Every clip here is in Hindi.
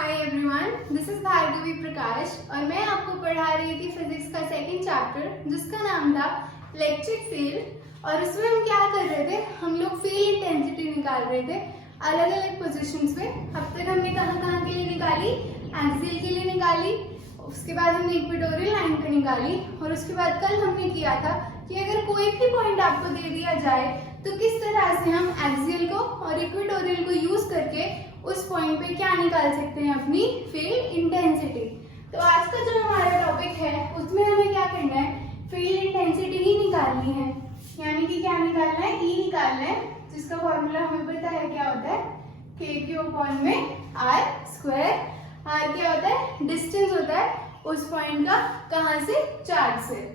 Hi everyone, this is Bhargavi Prakash और मैं आपको पढ़ा रही थी फिजिक्स का सेकंड चैप्टर जिसका नाम था इलेक्ट्रिक फील्ड। और उसमें हम क्या कर रहे थे, हम लोग फील्ड इंटेंसिटी निकाल रहे थे अलग अलग पोजीशंस में। अब तक हमने कहाँ के लिए निकाली, एक्सियल के लिए निकाली, उसके बाद हमने इक्वेटोरियल लाइन पे निकाली और उसके बाद कल हमने किया था कि अगर कोई भी पॉइंट आपको दे दिया जाए तो किस तरह से हम एक्सियल को और इक्वेटोरियल को यूज करके उस पॉइंट पे क्या निकाल सकते हैं, अपनी फील्ड इंटेंसिटी। तो आज का जो हमारा टॉपिक है उसमें हमें क्या करना है, फील्ड इंटेंसिटी ही निकालनी है। यानी कि क्या निकालना है, ई निकालना है, जिसका फॉर्मूला हमें पता है क्या होता है, KQ में आर स्क्वायर। आर क्या होता है, डिस्टेंस होता है उस पॉइंट का, कहाँ से, चार्ज से।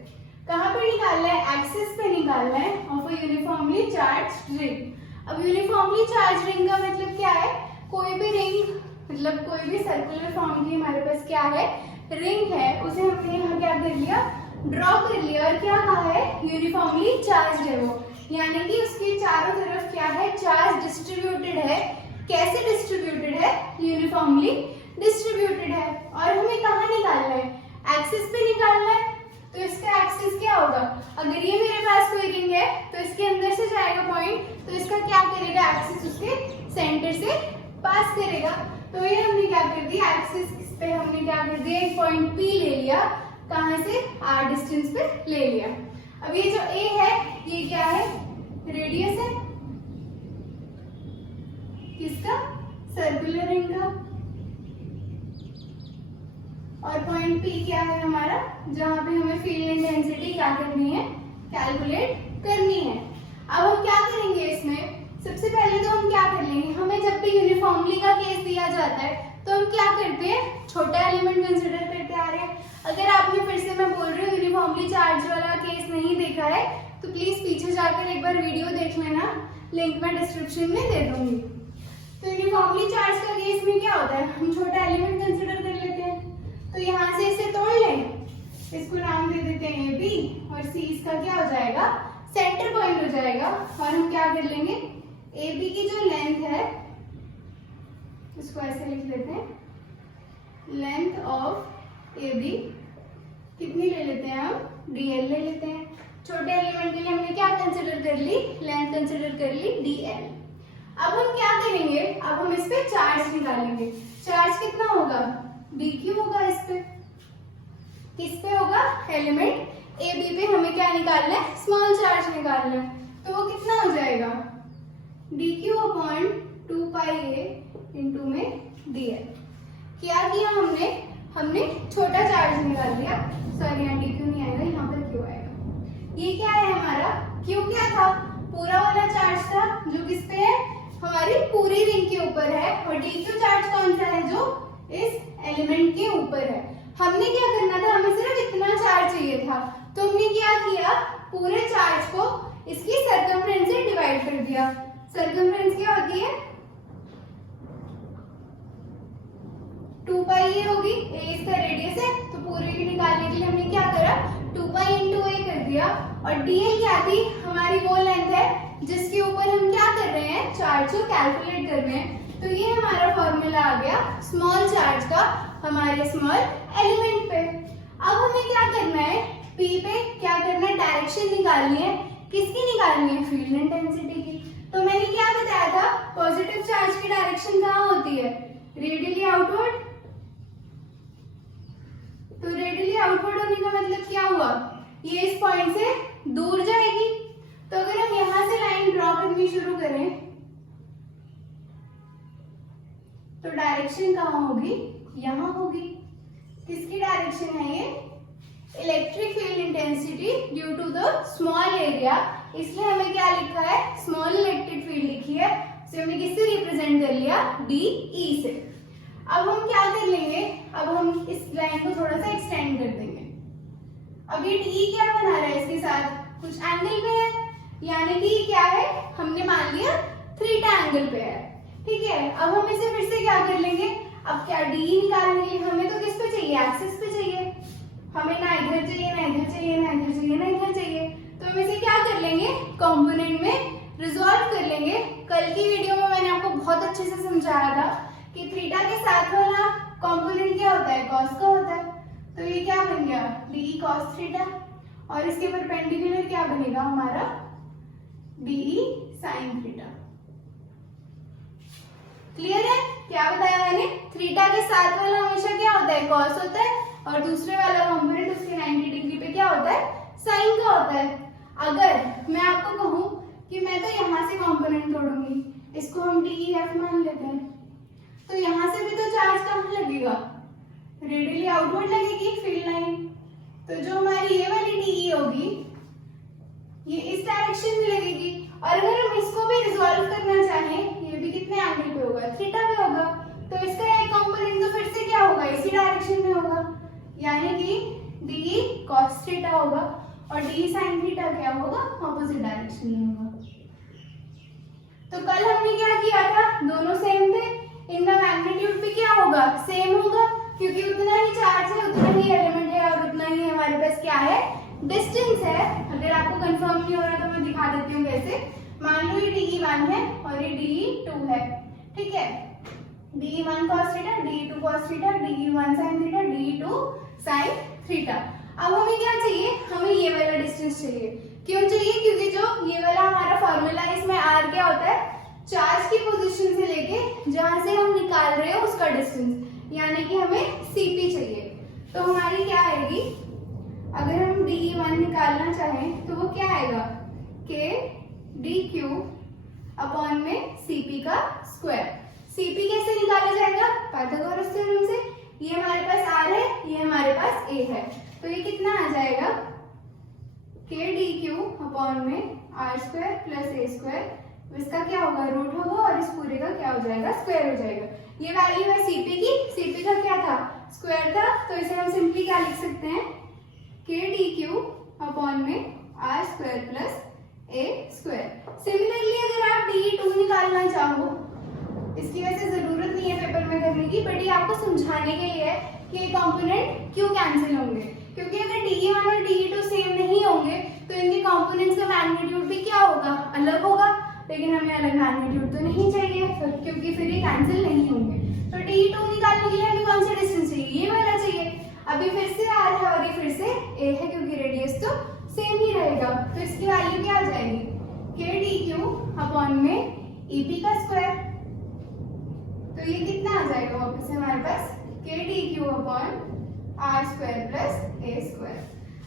कहाँ पे निकालना है, एक्सिस पे निकालना है of a uniformly charge ring. अब यूनिफॉर्मली चार्ज रिंग का मतलब क्या है, कोई भी रिंग, मतलब कोई भी सर्कुलर फॉर्म की हमारे पास क्या है, रिंग है, उसे हमने यहाँ क्या कर लिया, ड्रॉ कर लिया। और क्या कहा है, यूनिफॉर्मली चार्ज है वो, यानी कि उसके चारों तरफ क्या है, चार्ज डिस्ट्रीब्यूटेड है। कैसे डिस्ट्रीब्यूटेड है, यूनिफॉर्मली डिस्ट्रीब्यूटेड है। और हमें कहाँ निकालना है, एक्सिस पे निकालना है। तो इसका एक्सिस क्या होगा, अगर ये मेरे पास कोई रिंग है तो इसके अंदर से जाएगा पॉइंट, तो इसका क्या करेगा, एक्सिस उसके सेंटर से पास करेगा। तो ये हमने क्या कर दिया, एक्सिस पे हमने क्या कर दिया, एक पॉइंट P ले लिया, कहां से, R डिस्टेंस पे ले लिया। अब ये जो A है ये क्या है, रेडियस है किसका, सर्कुलर रिंग का। और पॉइंट P क्या है हमारा, जहां पे हमें फील्ड इंटेंसिटी क्या करनी है, कैलकुलेट करनी है। अब हम क्या करेंगे इसमें, सबसे पहले तो हम क्या कर लेंगे, हमें जब भी यूनिफॉर्मली का केस दिया जाता है तो हम क्या करते हैं, छोटा एलिमेंट कंसिडर करते आ रहे हैं। अगर आपने फिर से, मैं बोल रही हूँ, यूनिफॉर्मली चार्ज वाला केस नहीं देखा है तो प्लीज पीछे जाकर एक बार वीडियो देख लेना, लिंक मैं डिस्क्रिप्शन में दे दूंगी। तो यूनिफॉर्मली चार्ज का केस में क्या होता है, हम छोटा एलिमेंट कंसिडर कर लेते हैं। तो यहाँ से इसे तोड़ लें, इसको नाम दे देते हैं AB और C इसका क्या हो जाएगा, सेंटर पॉइंट हो जाएगा। और हम क्या कर लेंगे, AB की जो लेंथ है इसको ऐसे लिख लेते हैं, लेंथ ऑफ AB कितनी ले लेते हैं हम, DL ले लेते हैं। छोटे एलिमेंट के लिए हमने क्या कंसिडर कर ली, लेंथ कंसिडर कर ली DL। अब हम क्या करेंगे, अब हम इस पे चार्ज निकालेंगे। चार्ज कितना होगा, DQ होगा इस पे, किस पे होगा, एलिमेंट AB पे हमें क्या निकालना है, स्मॉल चार्ज निकालना है। तो वो कितना हो जाएगा, DQ अपॉन 2πa इंटू में DL। क्या किया हमने छोटा चार्ज निकाल लिया, सॉरी यहाँ DQ नहीं आएगा, यहाँ पर Q आएगा। ये क्या है हमारा, Q क्या था, पूरा वाला चार्ज था जो किस पे है, हमारी पूरी रिंग के ऊपर है। और DQ चार्ज कौन सा है, जो इस एलिमेंट के ऊपर है। हमने क्या करना था, हमें सिर्फ इतना चार्ज चाहिए था, तो हमने क्या किया, पूरे चार्ज को इसकी सर्कमफ्रेंस से डिवाइड कर दिया। सर्कमफ्रेंस क्या होती है, 2πa होगी, a इसका रेडियस है, तो पूरे की निकालने के लिए हमने क्या करा, 2π इंटू a कर दिया। और dl क्या थी, हमारी वो लेंथ है जिसके ऊपर हम क्या कर रहे हैं, चार्ज को कैलकुलेट कर रहे हैं। तो ये हमारा फॉर्मूला आ गया स्मॉल चार्ज का हमारे स्मॉल एलिमेंट पे। अब हमें क्या करना है, P पे क्या करना है, डायरेक्शन निकालनी है। किसकी निकालनी है, फील्ड इंटेंसिटी की। तो मैंने क्या बताया था, पॉजिटिव चार्ज की डायरेक्शन कहाँ होती है, रेडियली आउटवर्ड। तो रेडियली आउटवर्ड होने का मतलब क्या हुआ, ये इस पॉइंट से दूर जाएगी। तो अगर हम यहां से लाइन ड्रॉ करनी शुरू करें तो डायरेक्शन कहाँ होगी, यहाँ होगी। किसकी डायरेक्शन है ये, electric field intensity due to the small area, इसलिए हमें क्या लिखा है, स्मॉल इलेक्ट्रिक फील्ड लिखी है। इसे हमने किससे रिप्रेजेंट कर लिया, DE से। अब हम क्या कर लेंगे, अब हम इस लाइन को थोड़ा सा एक्सटेंड कर देंगे। अब ये DE क्या बना रहा है, इसके साथ कुछ एंगल पे है, यानी कि क्या है, हमने मान लिया थीटा एंगल पे है, ठीक है। अब हम इसे फिर से क्या कर लेंगे, अब क्या DE निकालने के लिए हमें तो किस पे चाहिए, एक्सिस पे चाहिए। हमें ना इधर चाहिए, ना इधर चाहिए, ना इधर चाहिए, ना इधर चाहिए। तो हम इसे क्या कर लेंगे, कंपोनेंट में रिजॉल्व कर लेंगे। कल की वीडियो में मैंने आपको बहुत अच्छे से समझाया था कि थीटा के साथ वाला कंपोनेंट क्या होता है, कॉस का होता है। तो ये क्या बन गया, डी कॉस थीटा, और इसके परपेंडिकुलर क्या बनेगा हमारा, डी साइन थीटा। क्लियर है? क्या बताया मैंने, थीटा के साथ वाला हमेशा क्या होता है, कॉस होता है, और दूसरे वाला कंपोनेंट उसके 90 डिग्री पे क्या होता है, साइन का होता है। अगर मैं आपको कहूं कि मैं तो यहाँ से कंपोनेंट तोड़ूंगी, इसको हम डी एफ मान लेते हैं, तो यहाँ से भी तो चार्ज कहाँ लगेगा, रेडियली आउटवर्ड लगेगी फील्ड लाइन। तो जो हमारी ये वाली डी होगी ये इस डायरेक्शन में लगेगी, और अगर हम इसको भी रिजॉल्व करना चाहें, ये भी कितने एंगल पे होगा, थीटा पे होगा, तो इसका एक कंपोनेंट तो फिर से क्या होगा, इसी डायरेक्शन में होगा, यानी कि डी कॉस थीटा होगा, और डी साइन थीटा क्या होगा, ऑपोजिट डायरेक्शन में होगा। तो कल हमने क्या किया था, दोनों सेम थे, इनका मैग्नीट्यूड भी क्या होगा, सेम होगा, क्योंकि उतना ही चार्ज है, उतना ही एलिमेंट है, और उतना ही हमारे पास क्या है, डिस्टेंस है। अगर आपको कंफर्म नहीं हो रहा तो मैं दिखा देती हूँ कैसे। मान लो ये DE1 है और ये DE2 है, ठीक है, DE1 cos theta, DE2 cos theta, DE1 sin theta, DE2 sin theta. अब हमें क्या चाहिए, हमें ये वाला डिस्टेंस चाहिए। क्यों चाहिए, क्योंकि जो ये वाला हमारा फॉर्मूला है, इसमें R क्या होता है, चार्ज की पोजीशन से लेके जहां से हम निकाल रहे हैं उसका डिस्टेंस, यानी कि हमें CP चाहिए। तो हमारी क्या आएगी, अगर हम DE1 निकालना चाहें तो वो क्या आएगा, K DQ अपॉन में CP का स्क्वायर। CP कैसे निकाला जाएगा, पाइथागोरस थ्योरम से। ये हमारे पास R है, ये हमारे पास A है, तो ये कितना आ जाएगा, K DQ अपॉन में R square plus A square, इसका क्या होगा, रूट होगा, और इस पूरे का क्या हो जाएगा, स्क्वायर हो जाएगा। ये वैल्यू है CP की, CP का क्या था, स्क्वायर था, तो इसे हम सिंपली क्या लिख सकते हैं, K DQ अपॉन में R square plus A square. Similarly अगर आप DE2 निकालना चाहो, इसकी वैसे जरूरत नहीं है पेपर में करने की, बट ये आपको समझाने के लिए है कि ये कंपोनेंट क्यों कैंसिल होंगे, क्योंकि अगर DE1 और DE2 सेम नहीं होंगे तो इनके कंपोनेंट्स का मैग्नीट्यूड भी क्या होगा, अलग होगा, लेकिन हमें अलग मैग्नीट्यूड तो नहीं चाहिए, क्योंकि फिर ये कैंसिल नहीं होंगे। तो DE2 निकालने के लिए हमें कौन सा डिस्टेंस चाहिए, ये वाला चाहिए। अभी फिर से R है और ये फिर से A है, क्योंकि रेडियस तो सेम ही रहेगा, तो इसकी वैल्यू क्या आ जाएगी, K DQ अपॉन में EP का स्क्वायर। तो ये कितना आ जाएगा वापस से हमारे पास, K DQ upon R square plus A square.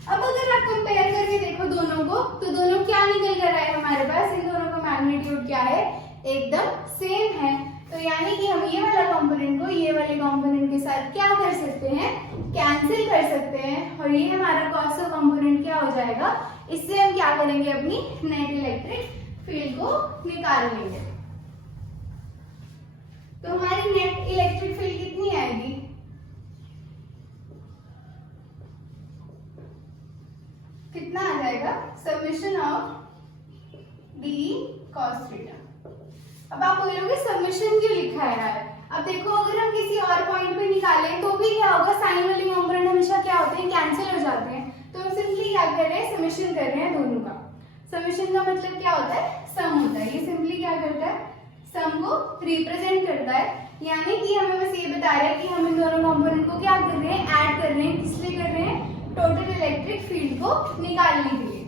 अब अगर आप कंपेयर करके देखो दोनों को, तो दोनों क्या निकल कर आए हमारे पास, इन दोनों का मैग्नीट्यूड क्या है, एकदम सेम है। तो यानी कि हम ये वाला कंपोनेंट को ये वाले कंपोनेंट के साथ क्या कर सकते हैं, कैंसिल कर सकते हैं, और ये हमारा कॉस का कंपोनेंट क्या हो जाएगा, इससे हम क्या करेंगे, अपनी नेट इलेक्ट्रिक फील्ड को निकाल लेंगे। तो हमारी नेट इलेक्ट्रिक फील्ड कितनी आएगी, कितना आ जाएगा, summation of D cos theta. अब आप बोलोगे समेशन क्यों लिखा है यार, अब देखो अगर हम किसी और पॉइंट पे निकालें तो भी क्या होगा, साइन वाले कंपोनेंट हमेशा क्या होते हैं, कैंसिल हो जाते हैं। तो हम सिंपली क्या कर रहे हैं, समेशन कर रहे हैं दोनों का। समेशन का मतलब क्या होता है, सम होता है। ये सिंपली क्या करता है, सम को रिप्रेजेंट करता है, यानी कि हमें बस ये बता रहा है कि हम इन दोनों कंपोनेंट को क्या कर रहे हैं, ऐड कर रहे हैं। किस लिए कर रहे हैं, टोटल इलेक्ट्रिक फील्ड को निकालने के लिए।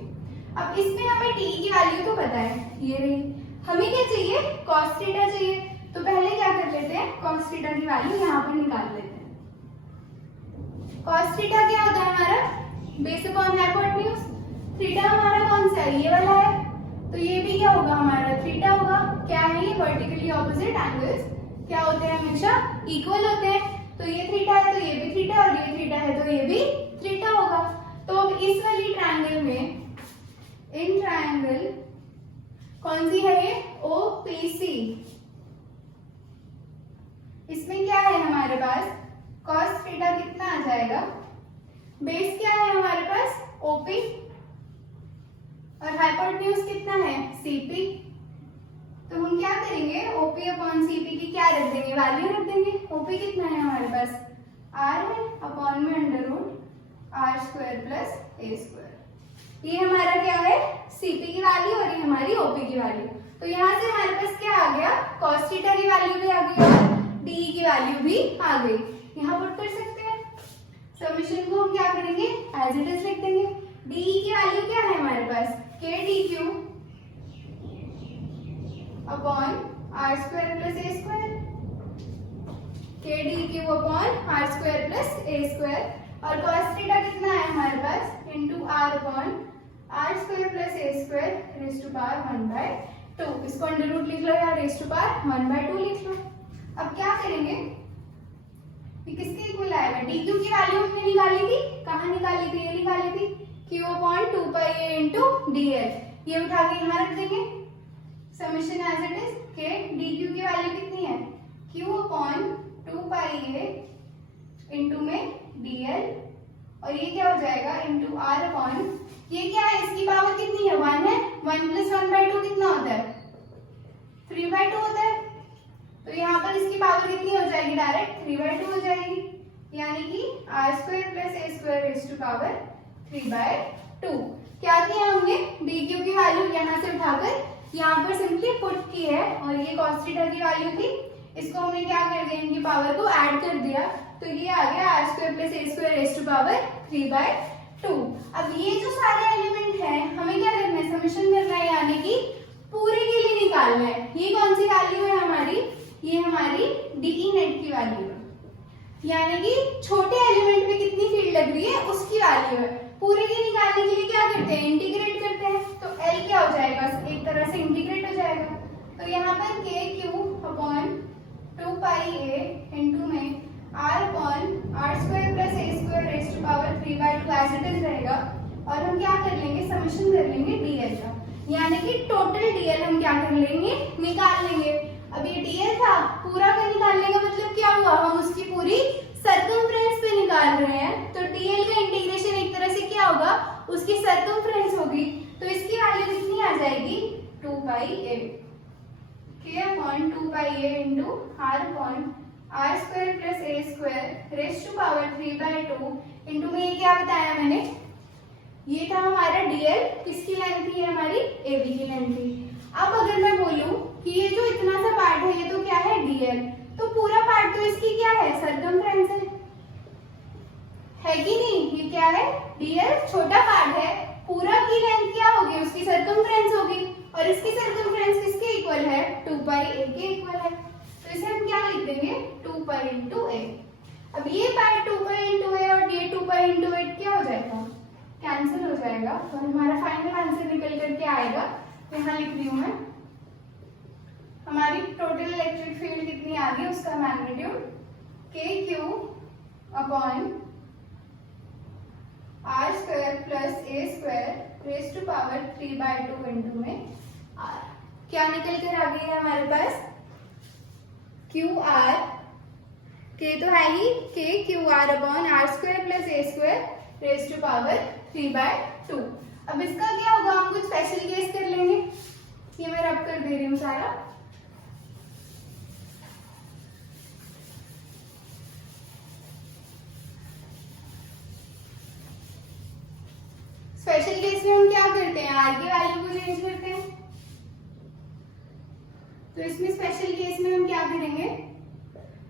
अब इसमें हमें T की वैल्यू तो पता है, ये रही। हमें क्या चाहिए, cos थीटा चाहिए। तो पहले क्या कर लेते हैं, cos थीटा की वैल्यू यहाँ पर निकाल लेते हैं। cos थीटा क्या होता है हमारा, बेस अपॉन हाइपोटेन्यूज। थीटा हमारा कौन सा है, ये वाला है, तो ये भी क्या होगा हमारा, थीटा होगा। क्या है ये, वर्टिकली ऑपोजिट एंगल्स क्या होते हैं, हमेशा इक्वल होते हैं। तो ये थीटा है तो ये भी थीटा, और ये थीटा है तो ये भी थीटा होगा। तो अब इस वाली ट्रायंगल में, इन ट्रायंगल कौन सी है ये, OPC, इसमें क्या है हमारे पास, cos थीटा कितना आ जाएगा, बेस क्या है हमारे पास, OP, और हाइपोटेन्यूज कितना है, CP। तो हम क्या करेंगे, OP अपॉन CP की क्या रख देंगे, वैल्यू रख देंगे। OP कितना है हमारे पास, R है, अपॉन में under root R square plus A square. ये हमारा क्या है, CP की वैल्यू, और ये हमारी OP की वैल्यू। तो यहाँ से हमारे पास क्या आ गया, cos थीटा की वैल्यू भी आ गई, डी की वैल्यू भी आ गई, यहाँ पुट कर सकते हैं। समीशन को हम क्या करेंगे, एज इट इज लिख देंगे। डी की वैल्यू क्या है हमारे पास, K D Q upon R square plus A square, K D Q upon R square plus A square, और cos थीटा कितना है हमारे पास, into R upon R square plus A square raise to power 1/2। इसको अंडर रूट लिख लो या रेज टू पावर 1/2 लिख लो। अब क्या करेंगे, ये किसके इक्वल आएगा, डी क्यू की वैल्यू हमने निकाली थी, कहाँ निकाली थी, ये निकाली थी, Q upon 2πa into D L, ये उठा के यहाँ रख देंगे। समीशन एज इट इज के डी क्यू की वैल्यू कितनी है, क्यू अपॉन 2πa इंटू में डी एल, और ये क्या हो जाएगा इंटू आर अपॉन, ये क्या है, इसकी पावर कितनी है, 1 है, 1 प्लस 1/2 कितना होता है, 3/2 होता है। तो यहाँ पर इसकी पावर कितनी हो जाएगी, डायरेक्ट 3/2 हो जाएगी, यानी कि R square plus A square raise to power 3/2। क्या किया हमने, डी क्यू की वैल्यू यहाँ से उठाकर यहाँ पर सिंपली पुट की है, और ये cos थीटा की वैल्यू थी, इसको हमने क्या कर दिया, इनकी पावर को ऐड कर दिया, तो ये आ गया R square plus A square raise to power 3/2। अब ये जो सारे एलिमेंट हैं हमें क्या करना है, समीशन करना है, यानी कि पूरे के लिए निकालना है। ये कौन सी वैल्यू है हमारी, ये हमारी डीई नेट की वैल्यू है, यानी कि छोटे एलिमेंट में कितनी फील्ड लग रही है उसकी वैल्यू है। पूरे के निकालने के लिए क्या करते हैं, इंटीग्रेट करते हैं, तो एल क्या हो जाएगा, एक तरह से इंटीग्रेट हो जाएगा। तो यहाँ पर K Q upon 2πa into में R upon R square plus A square raise to power 3/2 as it is रहेगा, और हम क्या कर लेंगे, समीशन कर लेंगे डीएल का, यानी कि टोटल डीएल हम क्या कर लेंगे, निकाल लेंगे। अब ये डीएल था, पूरा का निकालने का मतलब क्या हुआ, हम उसकी पूरी सर्कमफ्रेंस पे निकाल रहे हैं, तो डीएल का इंटीग्रेशन एक तरह से क्या होगा, उसकी सर्कमफ्रेंस होगी, तो इसकी वैल्यू कितनी आ जाएगी, 2πa, K upon 2πa into R upon R square plus A square raise to power 3/2 into में ये क्या बताया मैंने, ये था हमारा डीएल, किसकी लेंथ थी, हमारी एबी की लेंथ थी। अब अगर मैं बोलूं कि ये जो इतना सा पार्ट है, ये तो क्या है डीएल, तो पूरा पार्ट तो इसकी क्या है, सर्कमफ्रेंस है कि नहीं, ये क्या है, डीएल छोटा पार्ट है, पूरा की लेंथ क्या होगी, उसकी सर्कमफ्रेंस होगी, और इसकी सर्कमफ्रेंस किसके इक्वल है, 2πa के इक्वल है, तो इसे हम क्या लिख देंगे, 2π इंटू ए। अब ये पार्ट 2π इंटू ए और ये 2π इंटू 8 क्या हो जाएगा, कैंसिल हो जाएगा, और हमारा फाइनल आंसर निकल करके आएगा, यहाँ लिख रही हूँ मैं, हमारी टोटल इलेक्ट्रिक फील्ड कितनी आ गई, उसका magnitude K Q upon R square plus A square raise to power 3/2 into में आर, क्या निकल कर आ गई है हमारे पास, क्यू आर, के तो है ही, K Q R upon R square plus A square raise to power 3/2। अब इसका क्या होगा, हम कुछ स्पेशल केस कर लेंगे, ये मैं रब कर दे रही हूँ सारा। स्पेशल केस में हम क्या करते हैं, आर की वैल्यू को चेंज करते हैं, तो इसमें स्पेशल केस में हम क्या करेंगे,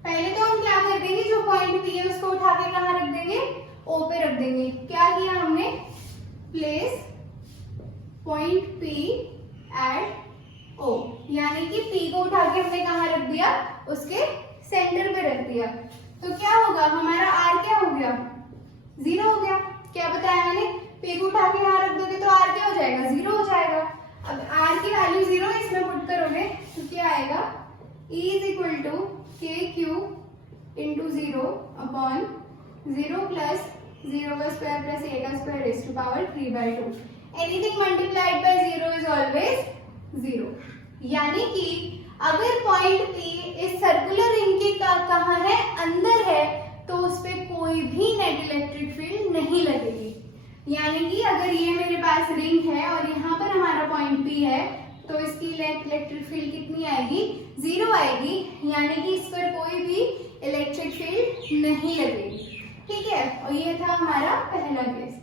पहले तो हम क्या कर देंगे, जो पॉइंट पी है उसको उठा के कहाँ रख देंगे, ओ पे रख देंगे। क्या किया हमने, प्लेस पॉइंट पी एट ओ, यानी कि पी को उठा के हमने कहाँ रख दिया, उसके सेंटर पे रख दिया, तो क्या होगा, हमारा आर क्या हो गया, 0 हो गया। क्या बताया मैंने, पी को उठा के यहाँ रख दोगे तो आर क्या हो जाएगा, 0 हो जाएगा। अब आर की वैल्यू 0 इसमें पुट करोगे तो क्या आएगा, E is equal to K Q into 0 upon 0 plus 0 का स्क्वायर प्लस ए का square raise to power 3/2। Anything multiplied by 0 is always 0, यानी कि अगर पॉइंट P इस सर्कुलर रिंग के कहाँ है, अंदर है, तो उस पे कोई भी नेट इलेक्ट्रिक फील्ड नहीं लगेगी। यानी कि अगर ये मेरे पास रिंग है और यहाँ पर हमारा पॉइंट P है, तो इसकी इलेक्ट्रिक फील्ड कितनी आएगी, 0 आएगी, यानी कि इस पर कोई भी इलेक्ट्रिक फील्ड नहीं लगेगी। ठीक है, और ये था हमारा पहला केस।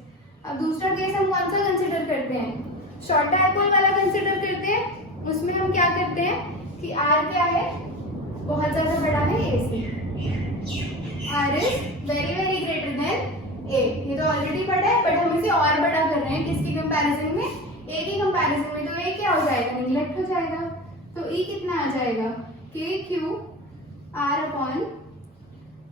अब दूसरा केस हम कौन सा कंसिडर करते हैं, शॉर्ट डायपोल वाला कंसिडर करते हैं। उसमें हम क्या करते हैं कि R क्या है, बहुत ज्यादा बड़ा है A कंपैरिजन में, ए के कंपैरिजन में, तो ए क्या हो जाएगा, निगलेक्ट हो जाएगा। तो ई कितना आ जाएगा, K Q R upon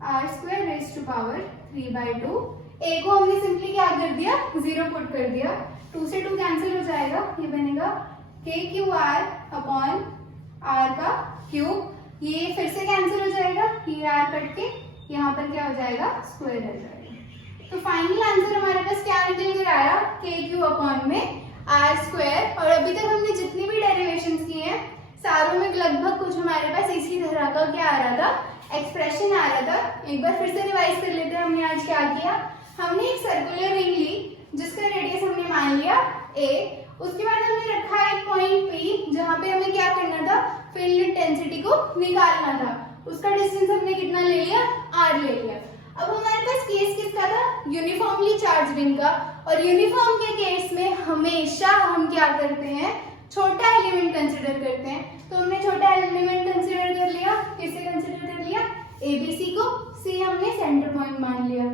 R square raise to power 3/2। A को हमने सिंपली क्या कर दिया, 0 पुट कर दिया, 2 से 2 कैंसिल हो जाएगा, ये बनेगा के क्यू आर अपॉन आर का क्यूब, ये फिर से कैंसिल हो जाएगा, ये आर कट के यहाँ पर क्या हो जाएगा, स्क्वायर रह जाएगा। तो फाइनल आंसर हमारे पास क्या निकल कर आया, के क्यू अपॉन में आर स्क्वायर। और अभी तक हमने जितनी भी डेरिवेशंस किए हैं सारों में लगभग कुछ हमारे पास इसी तरह का क्या आ रहा था, एक्सप्रेशन आ रहा था। एक बार फिर से रिवाइज कर लेते हैं, हमने आज क्या किया, हमने एक सर्कुलर रिंग ली जिसका रेडियस हमने मान लिया a, उसके बाद हमने रखा एक पॉइंट P जहाँ पे हमें क्या करना था, फील्ड इंटेंसिटी को निकालना था। उसका डिस्टेंस हमने कितना ले लिया, r ले लिया। अब हमारे पास केस किसका था, यूनिफॉर्मली चार्ज रिंग का। और यूनिफॉर्म के केस में हमेशा हम क्या करते हैं, छोटा एलिमेंट कंसिडर करते हैं। तो हमने छोटा एलिमेंट कंसिडर कर लिया, किसे कंसिडर कर लिया, ABC को, C हमने सेंटर पॉइंट मान लिया।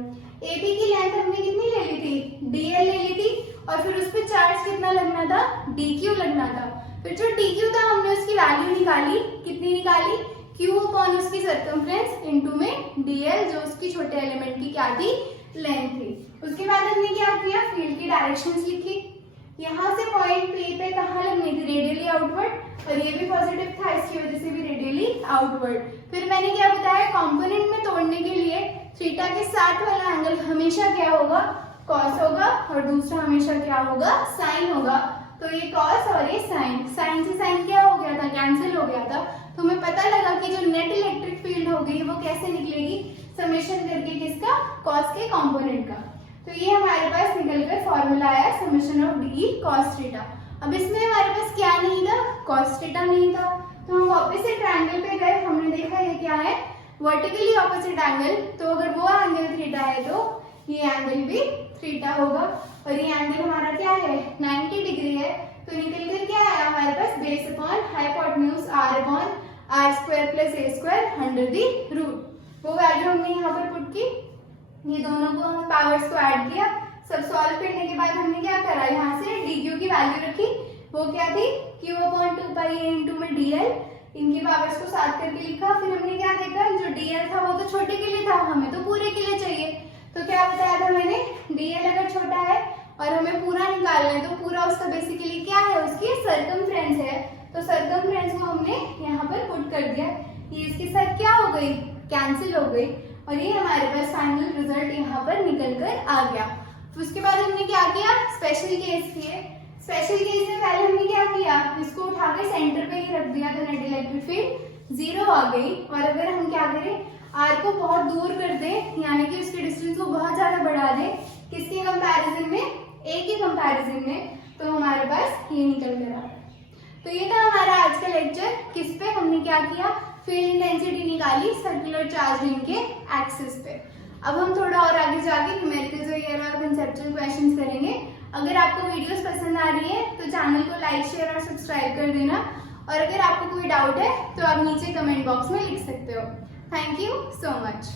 AB की लेंथ हमने कितनी ले ली थी, DL ले ली थी, और फिर उस पर चार्ज कितना लगना था, DQ लगना था। फिर जो DQ था हमने उसकी वैल्यू निकाली, कितनी निकाली, Q अपॉन उसकी सर्कमफ्रेंस इनटू में DL जो उसकी छोटे एलिमेंट की क्या थी, लेंथ थी। उसके बाद हमने क्या किया, फील्ड की डायरेक्शंस लिखी, यहाँ से पॉइंट P पे कहाँ लगनी थी, रेडियली आउटवर्ड, और ये भी पॉजिटिव था इसकी वजह से भी रेडियली आउटवर्ड। फिर मैंने क्या बताया, कंपोनेंट में तोड़ने के लिए थीटा के साथ वाला एंगल हमेशा क्या होगा, कॉस होगा, और दूसरा हमेशा क्या होगा, साइन होगा। तो ये कॉस और ये साइन, साइन से साइन क्या हो गया था, कैंसिल हो गया था। तो हमें पता लगा कि जो नेट इलेक्ट्रिक फील्ड होगी वो कैसे निकलेगी, समेशन करके किसका, कॉस के कंपोनेंट का। तो ये हमारे पास निकलकर फॉर्मूला आया, summation of D cos theta. अब इसमें हमारे पास क्या नहीं था, कॉस थीटा नहीं था। तो हम वापस से ट्रायंगल पे गए, हमने देखा ये क्या है, वर्टिकली ऑपोजिट एंगल। तो अगर वो एंगल थीटा है तो ये एंगल भी थीटा होगा, और ये एंगल हमारा क्या है, 90 डिग्री है। तो निकल कर क्या आया हमारे पास, base upon hypotenuse r upon r square plus a square under the root. वो वैल्यू हमने यहाँ पर पुट की, ये दोनों को हम पावर्स को ऐड किया। सब सॉल्व करने के बाद हमने क्या करा, यहाँ से dq की वैल्यू रखी, वो क्या थी, q अपॉन 2πa इंटू में dl, इनकी पावर्स को साथ करके लिखा। फिर हमने क्या देखा, जो dl था वो तो छोटे के लिए था, हमें तो पूरे के लिए चाहिए। तो क्या बताया था मैंने, dl अगर छोटा है और हमें पूरा निकालना है तो पूरा उसका बेसिकली क्या है, उसकी सर्कमफ्रेंस है। तो सर्कमफ्रेंस को हमने यहाँ पर पुट कर दिया, ये इसके साथ क्या हो गई, कैंसिल हो गई, और ये हमारे पास फाइनल रिजल्ट यहाँ पर निकल कर आ गया। तो उसके बाद हमने क्या किया, स्पेशल केस किए। स्पेशल केस में पहले हमने क्या किया, इसको उठाकर सेंटर पे ही रख दिया, तो नेट इलेक्ट्रिक फील्ड 0 आ गई। और अगर हम क्या करें, आर को बहुत दूर कर दें, यानी कि उसके डिस्टेंस को बहुत ज्यादा बढ़ा दें, किसके कंपैरिजन में, ए के कंपैरिजन में, तो हमारे पास ये निकल कर आ रहा है। तो ये था हमारा आज का लेक्चर, किस पे हमने क्या किया, फील्ड इंटेंसिटी निकाली सर्कुलर चार्ज रिंग के एक्सिस पे। अब हम थोड़ा और आगे जाके न्यूमेरिकल्स वगैरह और कंसेप्चुअल क्वेश्चंस करेंगे। अगर आपको वीडियोस पसंद आ रही है तो चैनल को लाइक, शेयर और सब्सक्राइब कर देना। और अगर आपको कोई डाउट है तो आप नीचे कमेंट बॉक्स में लिख सकते हो। Thank you so much.